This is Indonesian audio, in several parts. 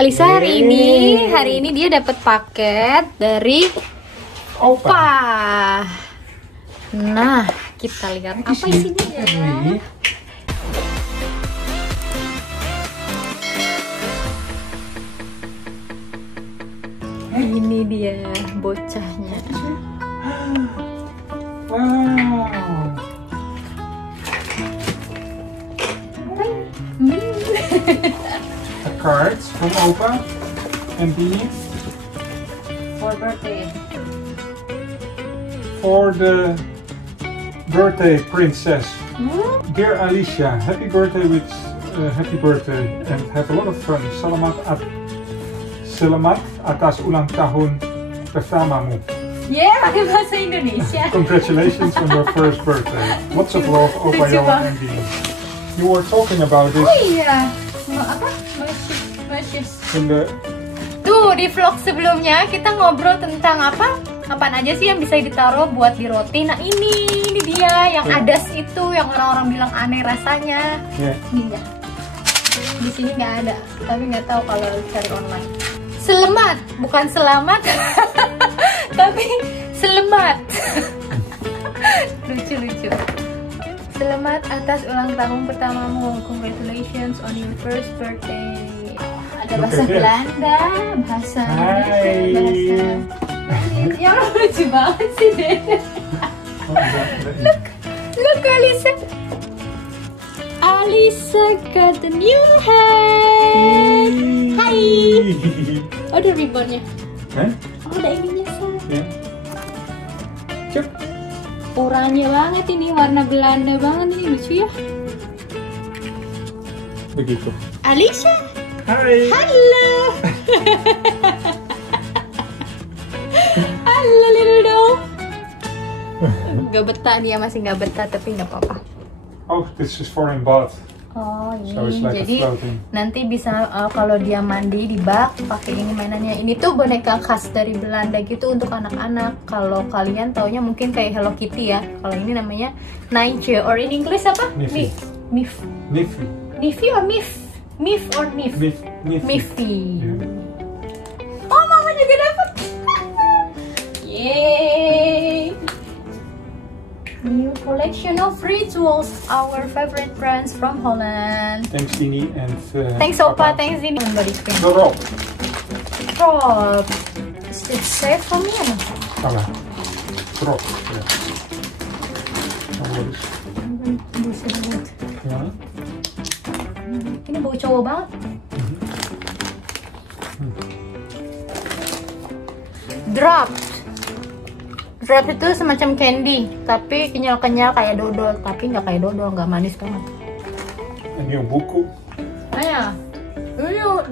Alisa hari ini dia dapat paket dari Opa. Nah, kita lihat apa isinya ya. Ini dia bocahnya. Wow. The cards from Opa and beneath For birthday. for the birthday princess. Dear Alicia, happy birthday and have a lot of fun. Selamat atas ulang tahun pertamamu. Pakai bahasa Indonesia. Congratulations on your first birthday. Lots of love, Opa, Johan, and Dean. You were talking about this Oh iya, apa? Mashes. in the Tuh di vlog sebelumnya kita ngobrol tentang apaan aja sih yang bisa ditaruh buat di roti. Nah ini dia yang adas itu, yang orang-orang bilang aneh rasanya. Ini ya. Di sini nggak ada, tapi nggak tahu kalau cari online. Selamat, bukan selamat, tapi selamat. Lucu. Selamat atas ulang tahun pertamamu. Congratulations on your first birthday. Ada bahasa Belanda, bahasa Indonesia, bahasa. Ya lucu banget sih deh. Look Alisa. Alisa got the new hat. Hai. Oh, ada ribbonnya. Oh, ada ininya sih. Cuk. Oranye banget ini, warna Belanda banget ini, lucu ya. Begitu. Alicia. Hai. Halo. Halo little dog. Gak betah dia, masih gak betah, tapi gak apa-apa. Oh, this is foreign bath. Oh ini, So it's like jadi a floating. nanti bisa kalau dia mandi di bak pakai ini mainannya. Ini tuh boneka khas dari Belanda gitu untuk anak-anak. Kalau kalian taunya mungkin kayak Hello Kitty ya. Kalau ini namanya Nijntje, or in English apa? Miffy. Mif. Niffy. Niffy or Mif? Mif or Mif? Niffy. Miffy. Yeah. Oh, mama juga dapat. Yeay. New collection of rituals, our favorite brands from Holland. Thanks Dini and Thanks Opa, thanks Dini. Body cream. The rope. Drop. Is it safe for me? Voilà. Drop. Ja. Ja. Ini bau cowok banget. Drop. Drop itu semacam candy, tapi kenyal-kenyal kayak dodol, tapi nggak kayak dodol, nggak manis banget. Een nieuw boek. Ah ya,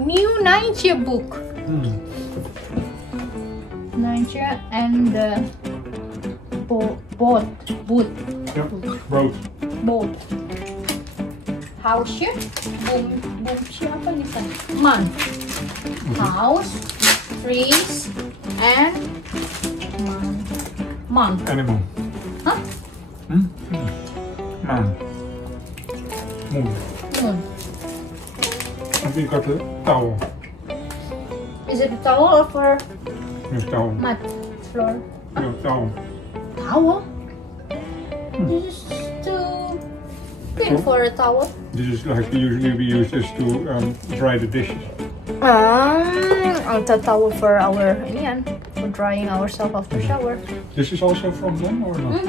new Nijntje book. Nijntje and the boot. Ja, brood. Boot. House, boomje apa nih kan? House, trees, and man. Animal. Huh? Man. Moon. And we got a towel. Is it a towel or for New towel. mat floor? New towel. Towel? This is too big for a towel. This is like usually we use this to dry the dishes. It's a towel for our for drying ourselves after shower. This is also from them or not?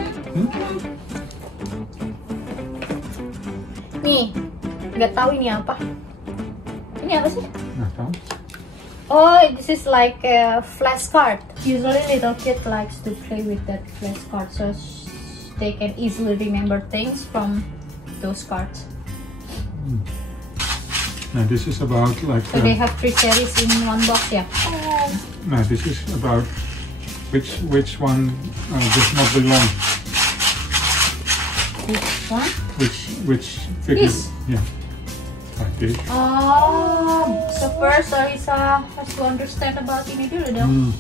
Nih, nggak tahu ini apa. Ini apa sih? Nggak tahu. Oh, this is like a flashcard. Usually little kid likes to play with that flashcard, so they can easily remember things from those cards. Now this is about like. So they have 3 series in one box, yeah. Now this is about which one does not belong. Which one? Which figure? This? Yeah. Like this. Oh, so first Alisa has to understand about ini dulu dong.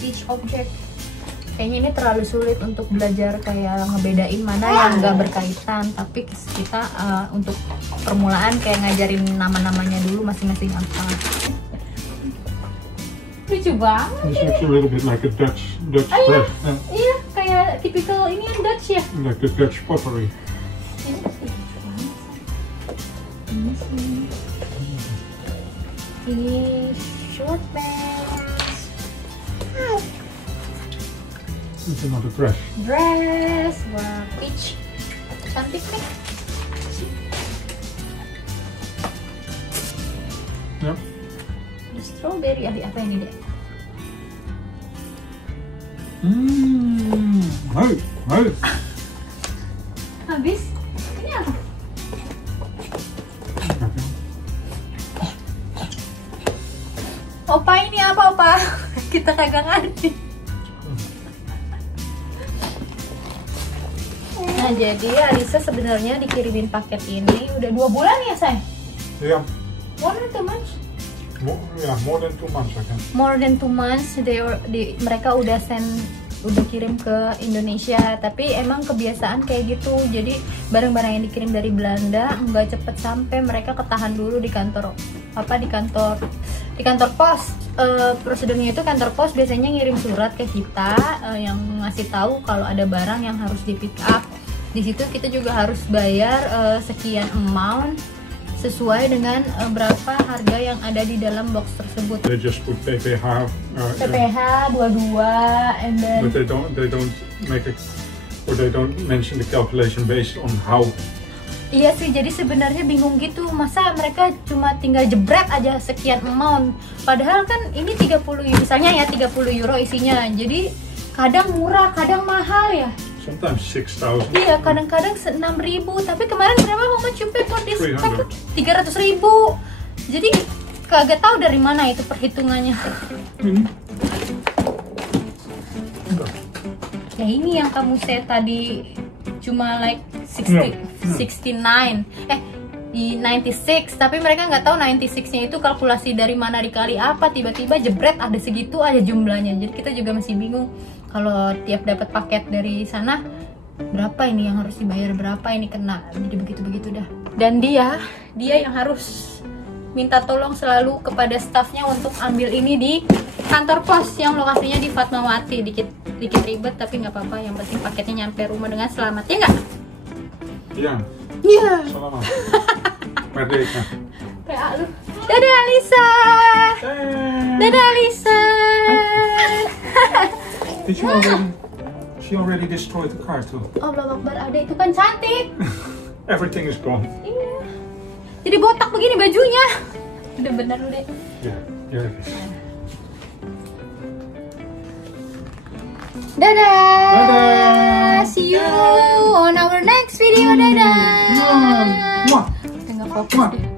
Each object. Kayaknya ini terlalu sulit untuk belajar kayak ngebedain mana yang nggak berkaitan. Tapi kita untuk permulaan kayak ngajarin nama-namanya dulu masing-masing apa. Lucu banget. It's actually a little bit like a Dutch bread. Iya, kayak typical ini yang Dutch ya. Like the Dutch pottery. Ini short pants. It's another dress. Dress, wah peach, cantik nih. Yep. Strawberry, apa ini deh? Nice. Habis? Ini apa? Opa ini apa opa? Kita kagak ngerti. Nah jadi Alisa sebenarnya dikirimin paket ini udah 2 bulan ya say? Yeah. More than 2 months? More than 2 months I think. More than 2 months mereka udah kirim ke Indonesia, tapi emang kebiasaan kayak gitu. Jadi barang-barang yang dikirim dari Belanda nggak cepet sampai, mereka ketahan dulu di kantor pos. Prosedurnya itu kantor pos biasanya ngirim surat ke kita yang ngasih tahu kalau ada barang yang harus di pick up. Di situ kita juga harus bayar sekian amount sesuai dengan berapa harga yang ada di dalam box tersebut. They just put PPH. PPH 22 and then. But they don't make it, or they don't mention the calculation based on how. Iya sih, jadi sebenarnya bingung gitu, masa mereka cuma tinggal jebret aja sekian amount, padahal kan ini 30 misalnya ya 30 euro isinya, jadi kadang murah, kadang mahal ya. Sometimes 6,000. Iya, kadang-kadang 6.000, tapi kemarin berapa how much you pay for this? 300.000. Jadi kagak tahu dari mana itu perhitungannya. Ya ini yang kamu say tadi cuma like 69 di 96, tapi mereka nggak tahu 96-nya itu kalkulasi dari mana dikali apa, tiba-tiba jebret ada segitu aja jumlahnya. Jadi kita juga masih bingung kalau tiap dapat paket dari sana berapa ini yang harus dibayar, berapa ini kena, jadi begitu dah. Dan dia yang harus minta tolong selalu kepada staffnya untuk ambil ini di kantor pos yang lokasinya di Fatmawati. Dikit ribet tapi nggak apa-apa, yang penting paketnya nyampe rumah dengan selamat, ya nggak? Iya. Iya. Selamat. Merdeka. PA lu. Dadah Alisa. Dadah Alisa. Did you she already destroyed the car too? Allah Akbar, ada itu kan cantik. Everything is gone. Iya. Jadi botak begini bajunya. Udah bener lu deh. Yeah, it is. Dadah. See you on our next video. Dadah. Mwah. Tengah fokus deh.